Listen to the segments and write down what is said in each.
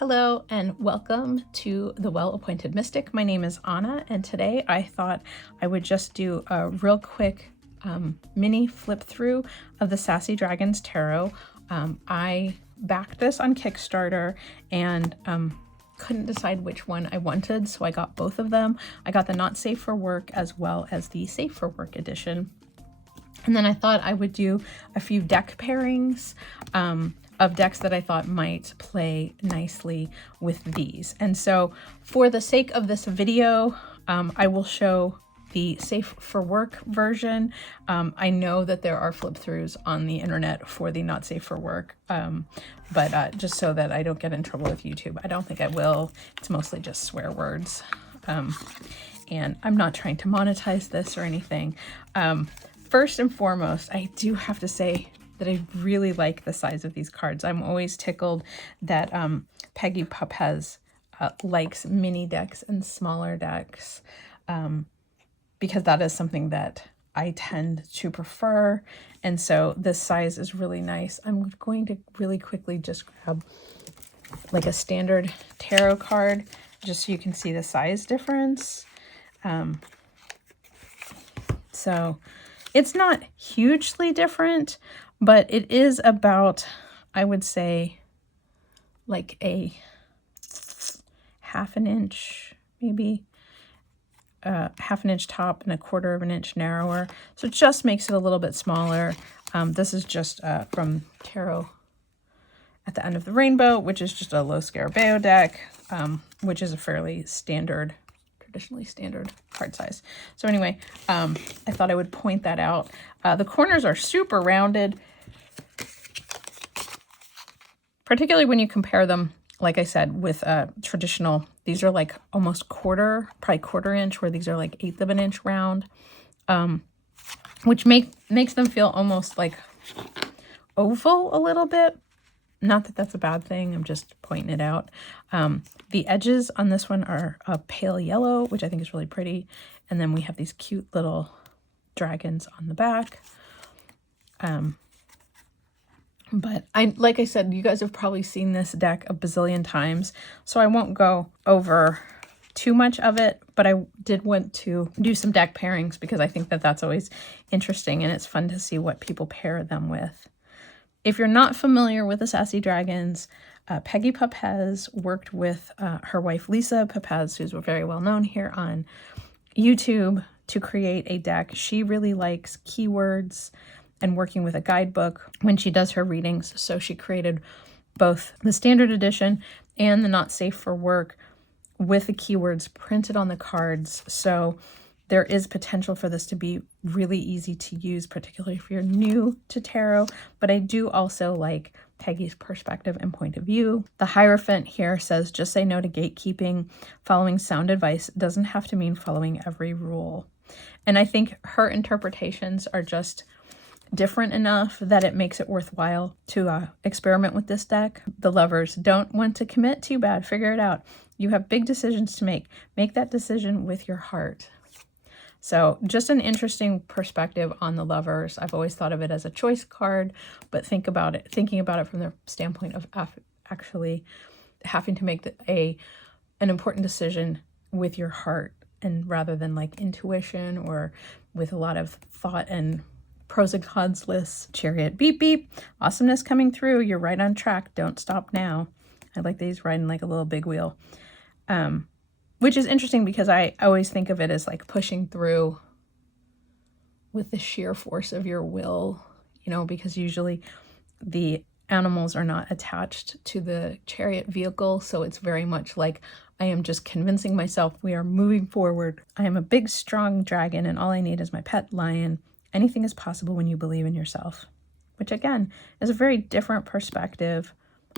Hello and welcome to The Well-Appointed Mystic. My name is Anna, and today I thought I would just do a real quick mini flip through of the Sassy Dragons Tarot. I backed this on Kickstarter and couldn't decide which one I wanted, so I got both of them. I got the Not Safe for Work as well as the Safe for Work edition. And then I thought I would do a few deck pairings of decks that I thought might play nicely with these. And so for the sake of this video, I will show the Safe for Work version. I know that there are flip throughs on the internet for the Not Safe for Work, but just so that I don't get in trouble with YouTube. I don't think I will. It's mostly just swear words. And I'm not trying to monetize this or anything. First and foremost, I do have to say that I really like the size of these cards. I'm always tickled that Peggy Papez likes mini decks and smaller decks because that is something that I tend to prefer. And so this size is really nice. I'm going to really quickly just grab like a standard tarot card just so you can see the size difference. So it's not hugely different, but it is about, I would say, like a half an inch, maybe half an inch top and a quarter of an inch narrower. So it just makes it a little bit smaller. This is just from Tarot at the End of the Rainbow, which is just a low Scarabeo deck, which is a fairly standard, traditionally standard card size. So anyway, I thought I would point that out. The corners are super rounded, particularly when you compare them, like I said, with traditional. These are like almost probably quarter inch, where these are like 1/8 of an inch round, which makes them feel almost like oval a little bit. Not that that's a bad thing, I'm just pointing it out. The edges on this one are a pale yellow, which I think is really pretty. And then we have these cute little dragons on the back. But like I said, you guys have probably seen this deck a bazillion times, so I won't go over too much of it, but I did want to do some deck pairings because I think that that's always interesting and it's fun to see what people pair them with. If you're not familiar with the Sassy Dragons, Peggy Papez worked with her wife Lisa Papez, who's very well known here on YouTube, to create a deck. She really likes keywords and working with a guidebook when she does her readings. So she created both the standard edition and the Not Safe for Work with the keywords printed on the cards. So there is potential for this to be really easy to use, particularly if you're new to tarot. But I do also like Peggy's perspective and point of view. The Hierophant here says, just say no to gatekeeping. Following sound advice doesn't have to mean following every rule. And I think her interpretations are just different enough that it makes it worthwhile to experiment with this deck. The Lovers, don't want to commit, too bad, figure it out. You have big decisions to make. Make that decision with your heart. So just an interesting perspective on the Lovers. I've always thought of it as a choice card, but thinking about it from the standpoint of actually having to make an important decision with your heart, and rather than like intuition or with a lot of thought and pros and cons lists. Chariot, beep, beep. Awesomeness coming through. You're right on track. Don't stop now. I like that he's riding like a little big wheel. Which is interesting because I always think of it as like pushing through with the sheer force of your will, you know, because usually the animals are not attached to the chariot vehicle. So it's very much like I am just convincing myself we are moving forward. I am a big, strong dragon and all I need is my pet lion. Anything is possible when you believe in yourself, which again is a very different perspective,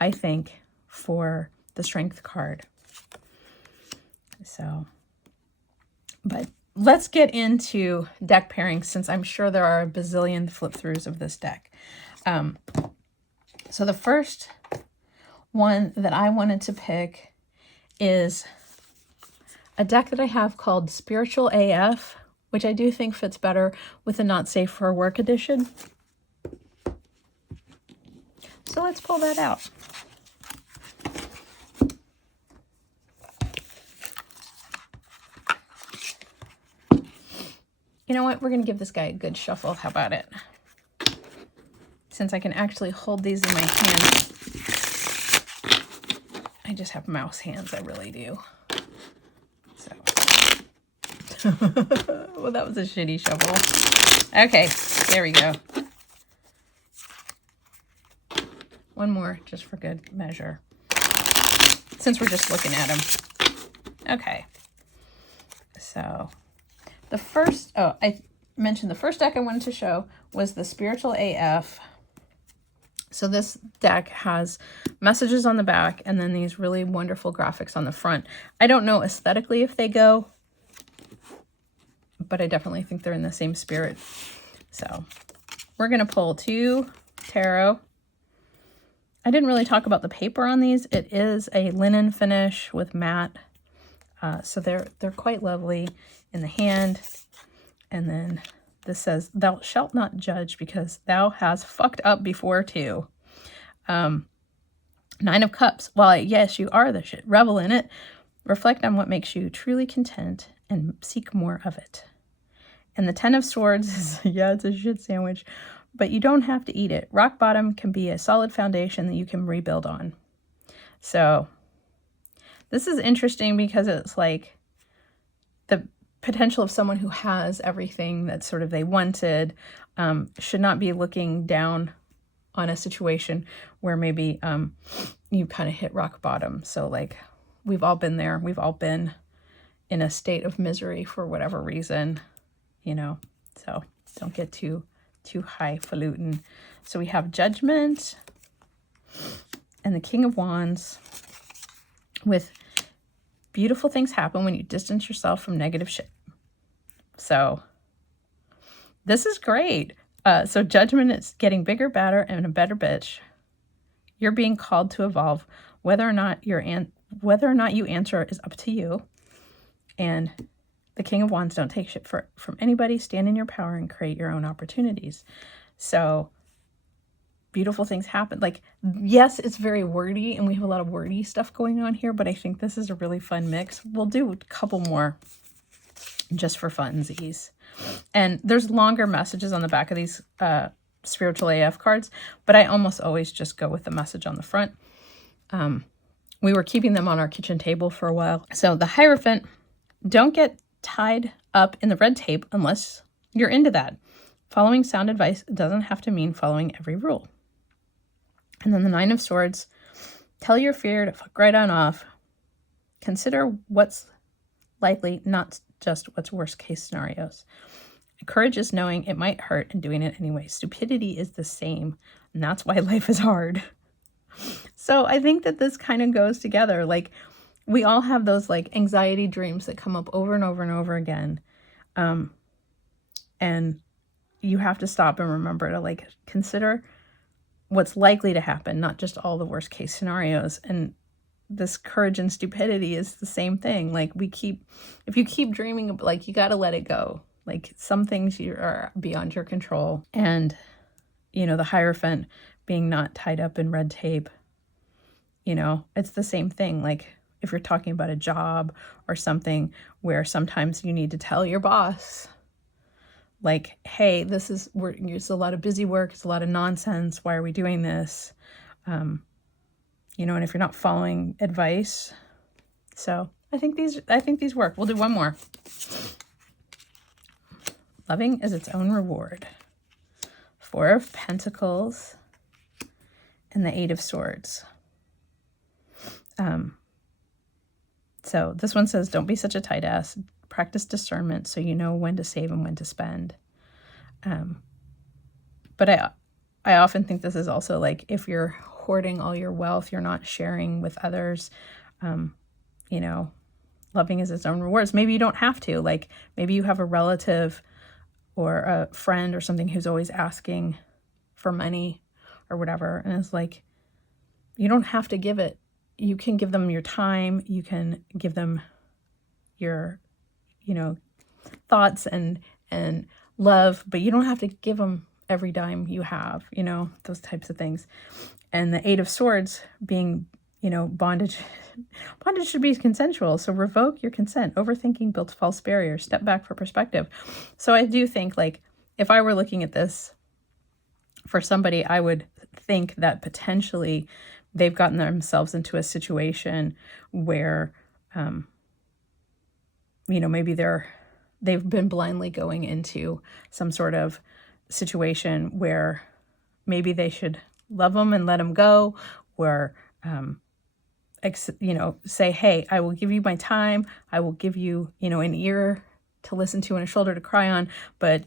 I think, for the Strength card. So, but let's get into deck pairings since I'm sure there are a bazillion flip throughs of this deck. So the first one that I wanted to pick is a deck that I have called Spiritual AF, which I do think fits better with the Not Safe for Work edition. So let's pull that out. You know what? We're going to give this guy a good shuffle. How about it? Since I can actually hold these in my hand. I just have mouse hands. I really do. So. Well, that was a shitty shuffle. Okay. There we go. One more just for good measure. Since we're just looking at them. Okay. So the first, I mentioned the first deck I wanted to show was the Spiritual AF. So this deck has messages on the back and then these really wonderful graphics on the front. I don't know aesthetically if they go, but I definitely think they're in the same spirit. So we're going to pull 2 tarot. I didn't really talk about the paper on these. It is a linen finish with matte. So they're quite lovely in the hand. And then this says, thou shalt not judge because thou hast fucked up before too. 9 of Cups. While yes, you are the shit, revel in it. Reflect on what makes you truly content and seek more of it. And the 10 of Swords is, yeah, it's a shit sandwich, but you don't have to eat it. Rock bottom can be a solid foundation that you can rebuild on. So this is interesting because it's like the potential of someone who has everything that sort of they wanted should not be looking down on a situation where maybe you kind of hit rock bottom. So like we've all been there. We've all been in a state of misery for whatever reason, you know, so don't get too highfalutin. So we have Judgment and the King of Wands with beautiful things happen when you distance yourself from negative shit. So this is great. So Judgment is getting bigger, badder, and a better bitch. You're being called to evolve. Whether or not you answer is up to you. And the King of Wands, don't take shit from anybody. Stand in your power and create your own opportunities. So beautiful things happen. Like, yes, it's very wordy and we have a lot of wordy stuff going on here, but I think this is a really fun mix. We'll do a couple more just for funsies. And there's longer messages on the back of these Spiritual AF cards, but I almost always just go with the message on the front. We were keeping them on our kitchen table for a while. So the Hierophant, don't get tied up in the red tape unless you're into that. Following sound advice doesn't have to mean following every rule. And then the 9 of Swords, tell your fear to fuck right on off. Consider what's likely, not just what's worst case scenarios. Courage is knowing it might hurt and doing it anyway. Stupidity is the same, and that's why life is hard. So I think that this kind of goes together. Like, we all have those like anxiety dreams that come up over and over and over again. And you have to stop and remember to like consider what's likely to happen, not just all the worst case scenarios. And this courage and stupidity is the same thing. Like if you keep dreaming, like, you got to let it go. Like, some things are beyond your control. And, you know, the Hierophant being not tied up in red tape, you know, it's the same thing. Like, if you're talking about a job or something where sometimes you need to tell your boss, like, hey, it's a lot of busy work. It's a lot of nonsense. Why are we doing this? You know, and if you're not following advice. So I think these work. We'll do one more. Loving is its own reward. 4 of Pentacles and the 8 of Swords. So this one says, don't be such a tight ass. Practice discernment so you know when to save and when to spend. But I often think this is also like, if you're hoarding all your wealth, you're not sharing with others, you know, loving is its own rewards. Maybe you don't have to. Like, maybe you have a relative or a friend or something who's always asking for money or whatever. And it's like, you don't have to give it. You can give them your time. You can give them your, you know, thoughts and love, but you don't have to give them every dime you have, you know, those types of things. And the 8 of Swords being, you know, bondage should be consensual. So revoke your consent. Overthinking builds false barriers. Step back for perspective. So I do think, like, if I were looking at this for somebody, I would think that potentially they've gotten themselves into a situation where, you know, maybe they've been blindly going into some sort of situation where maybe they should love them and let them go, or, you know, say, hey, I will give you my time. I will give you, you know, an ear to listen to and a shoulder to cry on. But,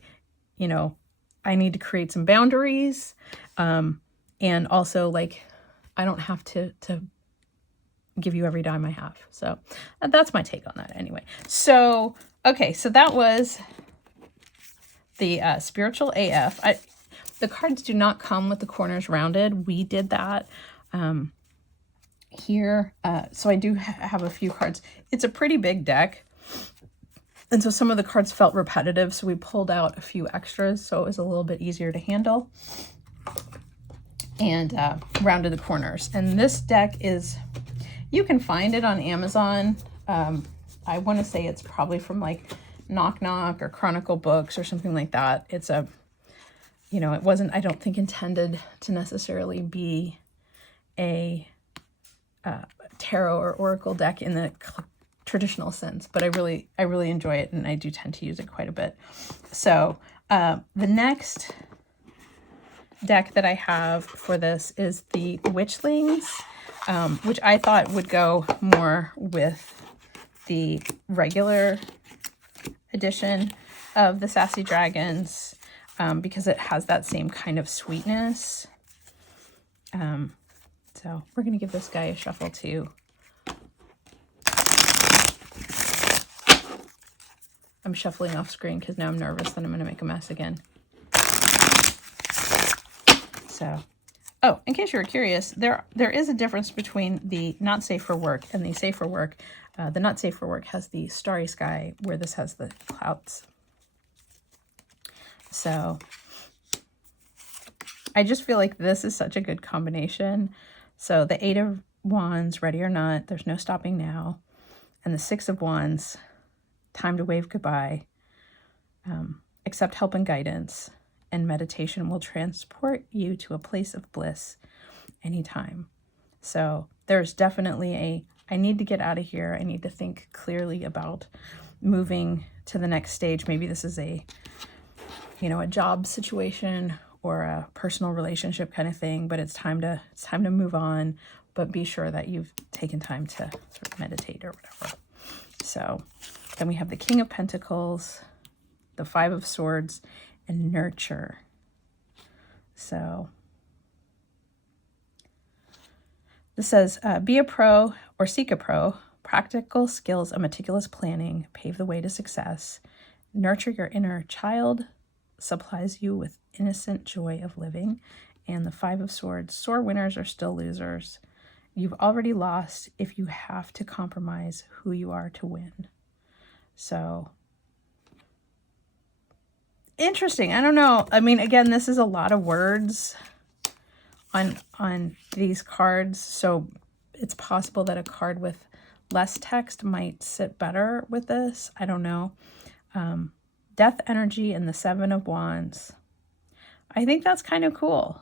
you know, I need to create some boundaries. And also, like, I don't have to give you every dime I have. So that's my take on that anyway. So, okay, so that was the Spiritual AF. The cards do not come with the corners rounded. We did that here. So I do have a few cards. It's a pretty big deck. And so some of the cards felt repetitive. So we pulled out a few extras so it was a little bit easier to handle. And rounded the corners. And this deck is, you can find it on Amazon. I want to say it's probably from like Knock Knock or Chronicle Books or something like that. It's a, you know, it wasn't, I don't think, intended to necessarily be a tarot or oracle deck in the traditional sense, but I really enjoy it, and I do tend to use it quite a bit. So the next deck that I have for this is the Witchlings, which I thought would go more with the regular edition of the Sassy Dragons, because it has that same kind of sweetness. So we're going to give this guy a shuffle too. I'm shuffling off screen because now I'm nervous that I'm going to make a mess again. So, oh, in case you were curious, there is a difference between the Not Safe for Work and the Safe for Work. The Not Safe for Work has the starry sky, where this has the clouds. So I just feel like this is such a good combination. So the 8 of Wands, ready or not, there's no stopping now. And the 6 of Wands, time to wave goodbye. Accept help and guidance. And meditation will transport you to a place of bliss anytime. So there's definitely I need to get out of here. I need to think clearly about moving to the next stage. Maybe this is a, you know, a job situation or a personal relationship kind of thing, but it's time to move on, but be sure that you've taken time to sort of meditate or whatever. So then we have the King of Pentacles, the 5 of Swords, and nurture. So this says, be a pro or seek a pro. Practical skills and meticulous planning pave the way to success. Nurture your inner child, supplies you with innocent joy of living. And the 5 of Swords, sore winners are still losers. You've already lost if you have to compromise who you are to win. So interesting. I don't know. I mean, again, this is a lot of words on these cards, so it's possible that a card with less text might sit better with this. I don't know. Death energy and the 7 of Wands. I think that's kind of cool.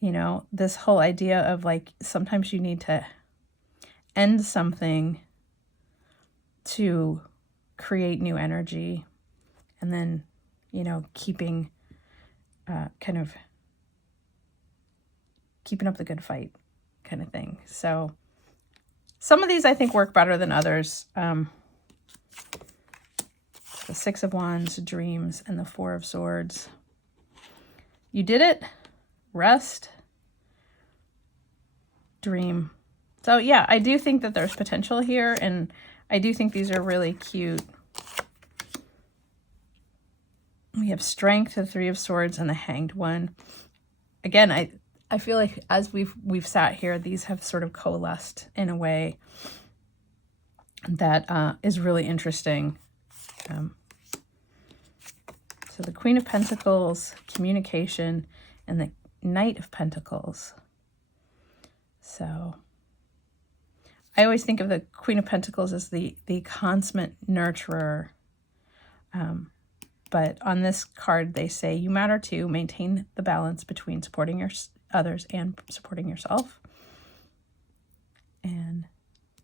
You know, this whole idea of, like, sometimes you need to end something to create new energy. And then, you know, keeping up the good fight kind of thing. So some of these I think work better than others. The 6 of Wands, dreams, and the 4 of Swords. You did it. Rest. Dream. So yeah, I do think that there's potential here, and I do think these are really cute. We have strength, the 3 of Swords, and the Hanged One. Again, I feel like as we've sat here, these have sort of coalesced in a way that is really interesting. So the Queen of Pentacles, communication, and the Knight of Pentacles. So I always think of the Queen of Pentacles as the consummate nurturer. But on this card, they say you matter too. Maintain the balance between supporting your others and supporting yourself. And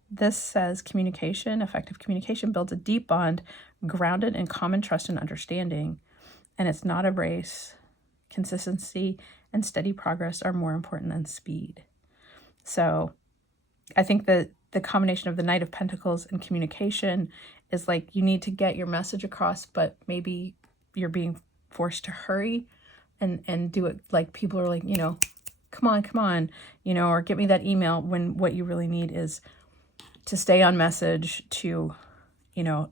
this says communication, effective communication builds a deep bond grounded in common trust and understanding. And it's not a race. Consistency and steady progress are more important than speed. So I think that the combination of the Knight of Pentacles and communication is like you need to get your message across, but maybe you're being forced to hurry and do it like people are like, you know, come on, you know, or get me that email, when what you really need is to stay on message, to, you know,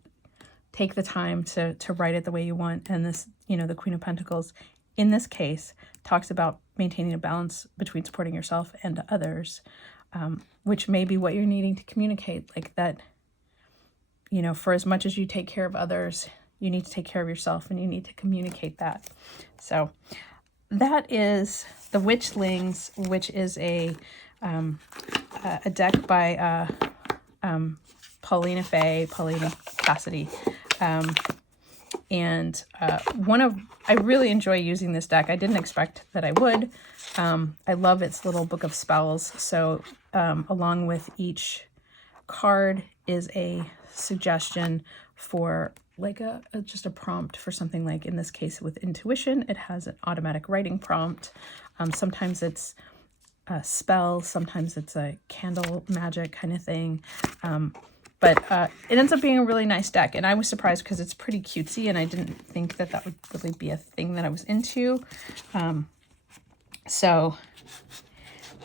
take the time to write it the way you want. And this, you know, the Queen of Pentacles in this case talks about maintaining a balance between supporting yourself and others, which may be what you're needing to communicate, like that, you know, for as much as you take care of others, you need to take care of yourself, and you need to communicate that. So that is the Witchlings, which is a deck by Paulina Cassidy. I really enjoy using this deck. I didn't expect that I would. I love its little book of spells. So along with each card is a suggestion for like just a prompt for something, like in this case with intuition, it has an automatic writing prompt. Sometimes it's a spell, sometimes it's a candle magic kind of thing. But it ends up being a really nice deck, and I was surprised because it's pretty cutesy, and I didn't think that that would really be a thing that I was into. So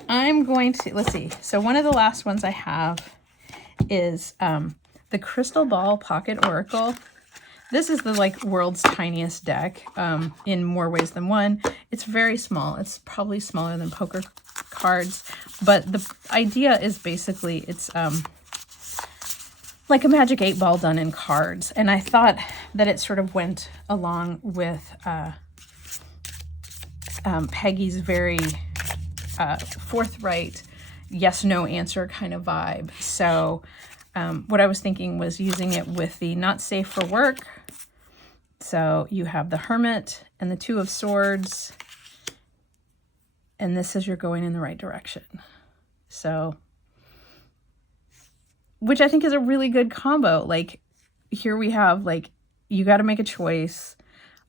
I'm going to, let's see. So one of the last ones I have is the Crystal Ball Pocket Oracle. This is the like world's tiniest deck in more ways than one. It's very small. It's probably smaller than poker cards, but the idea is basically it's like a magic 8-ball done in cards. And I thought that it sort of went along with Peggy's very forthright yes-no answer kind of vibe. So what I was thinking was using it with the not safe for work. So you have the Hermit and the Two of Swords, and this says you're going in the right direction. So, which I think is a really good combo. Like here we have like, you got to make a choice.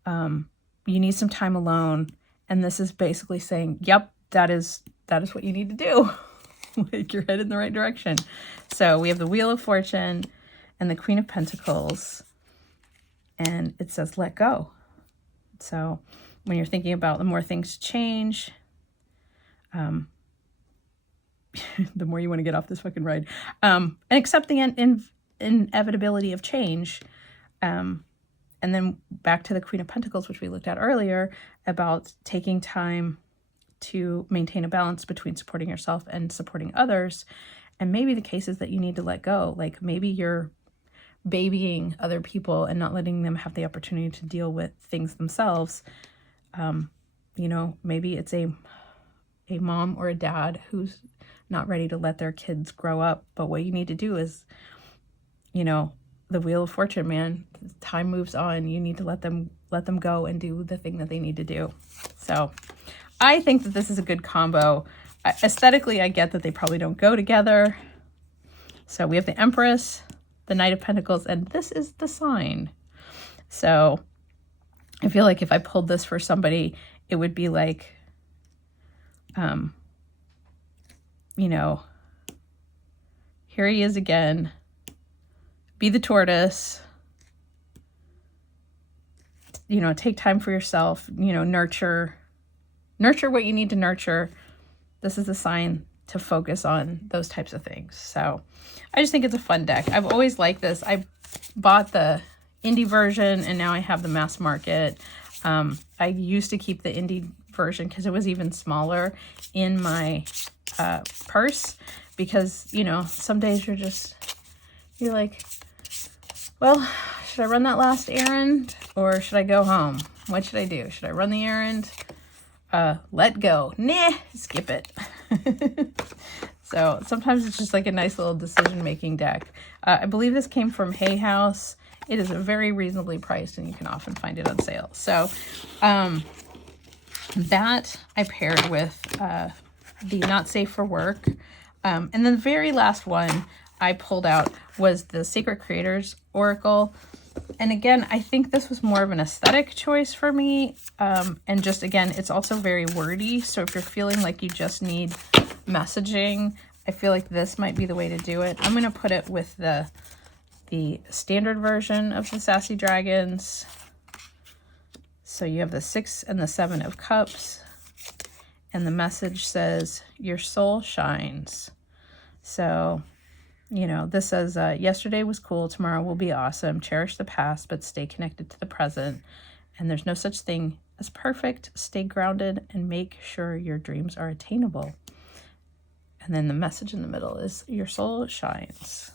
You need some time alone. And this is basically saying, yep, that is what you need to do. Like you're headed in the right direction. So we have the Wheel of Fortune and the Queen of Pentacles, and it says let go. So when you're thinking about the more things change, the more you want to get off this fucking ride, and accept the inevitability of change. And then back to the Queen of Pentacles, which we looked at earlier, about taking time to maintain a balance between supporting yourself and supporting others. And maybe the cases that you need to let go, like maybe you're babying other people and not letting them have the opportunity to deal with things themselves. You know, maybe it's a mom or a dad who's not ready to let their kids grow up. But what you need to do is, you know, the Wheel of Fortune, man, time moves on. You need to let them go and do the thing that they need to do. So I think that this is a good combo. Aesthetically, I get that they probably don't go together. So we have the Empress, the Knight of Pentacles, and this is the Sign. So I feel like if I pulled this for somebody, it would be like, you know, here he is again. Be the tortoise. You know, take time for yourself. You know, nurture what you need to nurture. This is the Sign to focus on those types of things. So I just think it's a fun deck. I've always liked this. I bought the indie version and now I have the mass market. I used to keep the indie version because it was even smaller in my purse, because, you know, some days you're like, well, should I run that last errand or should I go home? What should I do? Should I run the errand? Let go. Nah, skip it. So sometimes it's just like a nice little decision-making deck. I believe this came from Hay House. It is very reasonably priced and you can often find it on sale. So that I paired with the Not Safe for Work. And then the very last one I pulled out was the Sacred Creators Oracle. And again, I think this was more of an aesthetic choice for me. And just, again, it's also very wordy. So if you're feeling like you just need messaging, I feel like this might be the way to do it. I'm going to put it with the standard version of the Sassy Dragons. So you have the 6 and the 7 of Cups. And the message says, your soul shines. So, you know, this says, yesterday was cool, tomorrow will be awesome. Cherish the past, but stay connected to the present. And there's no such thing as perfect. Stay grounded and make sure your dreams are attainable. And then the message in the middle is, your soul shines.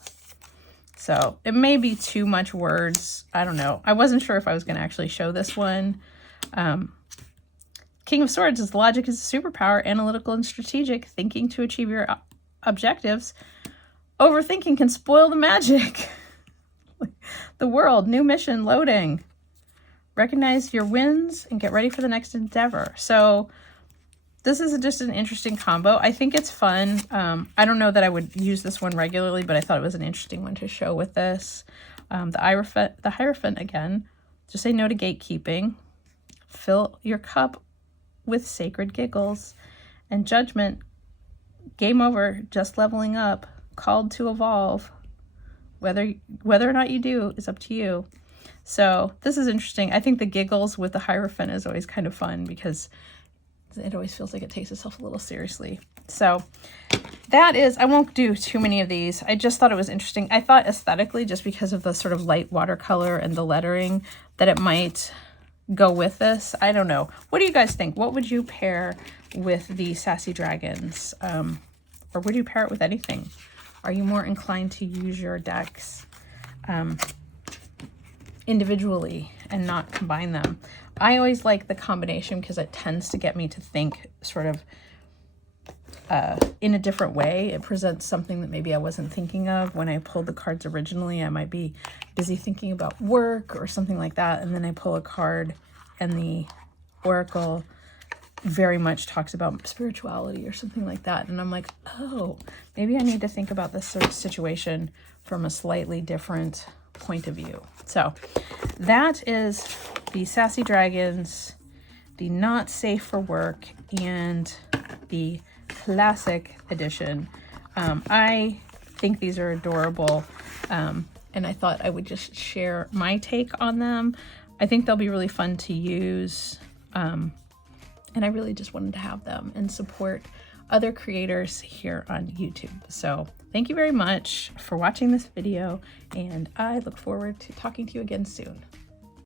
So it may be too much words. I don't know. I wasn't sure if I was going to actually show this one. King of Swords is logic is a superpower, analytical and strategic, thinking to achieve your objectives. Overthinking can spoil the magic. The world, new mission, loading. Recognize your wins and get ready for the next endeavor. So this is just an interesting combo. I think it's fun. I don't know that I would use this one regularly, but I thought it was an interesting one to show with this. The Hierophant again. Just say no to gatekeeping. Fill your cup with sacred giggles. And Judgment. Game over. Just leveling up. Called to evolve. Whether or not you do is up to you. So this is interesting. I think the giggles with the Hierophant is always kind of fun because it always feels like it takes itself a little seriously. So that is, I won't do too many of these. I just thought it was interesting. I thought aesthetically, just because of the sort of light watercolor and the lettering, that it might go with this. I don't know. What do you guys think? What would you pair with the Sassy Dragons? Or would you pair it with anything? Are you more inclined to use your decks individually and not combine them? I always like the combination because it tends to get me to think sort of in a different way. It presents something that maybe I wasn't thinking of when I pulled the cards originally. I might be busy thinking about work or something like that, and then I pull a card and the Oracle very much talks about spirituality or something like that, and I'm like, oh, maybe I need to think about this sort of situation from a slightly different point of view. So that is the Sassy Dragons, the Not Safe for Work, and the Classic Edition. I think these are adorable, and I thought I would just share my take on them. I think they'll be really fun to use, and I really just wanted to have them and support other creators here on YouTube. So thank you very much for watching this video, and I look forward to talking to you again soon.